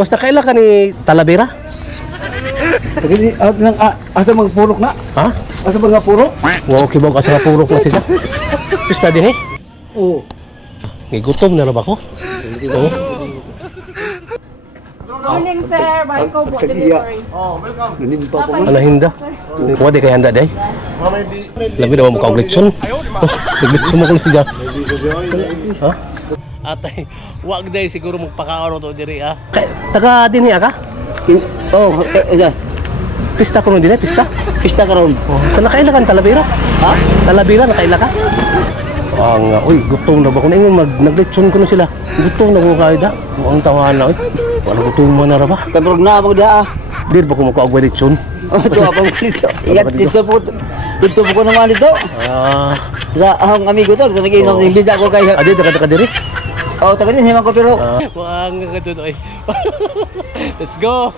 Basta kailan ka ni Talavera? Kasi asa mga purok na? Ha? Asa mga purok? Wow, kibog asa nga purok na sila. Pista din eh. Oo. Gutom na ba ko? Oo. Morning, sir. Baiko po delivery. Nanimpa ko man. Ano hinda? Wadi kay handa day. Labi na mo ka glitson. Glitson mo ko siya. Ha? Atay, wag day siguro magpakaon to diri ah. Taga dinhi ka? Oh, Pista ko nun din eh, pista. pista karon. Oh, sa nakaila ka Talavera? Ha? Talavera nakaila ka? Ang uy, gutom na ba ko na ingon naglitson ko na sila. Gutom na ko kayo da. Ang tawa na oy. Wala gutom mo na ra ba? Kabrog na mo daa. Dir ba ko magkaagwa litson? Oh, to apa mo dito? Iyan dito po. Dito po ko naman dito. Ah, Sa ahong amigo to, nagiinom ng bida ko kay. adi taga diri. Oh, taga din himan ko pero Wang nga to oy. Let's go.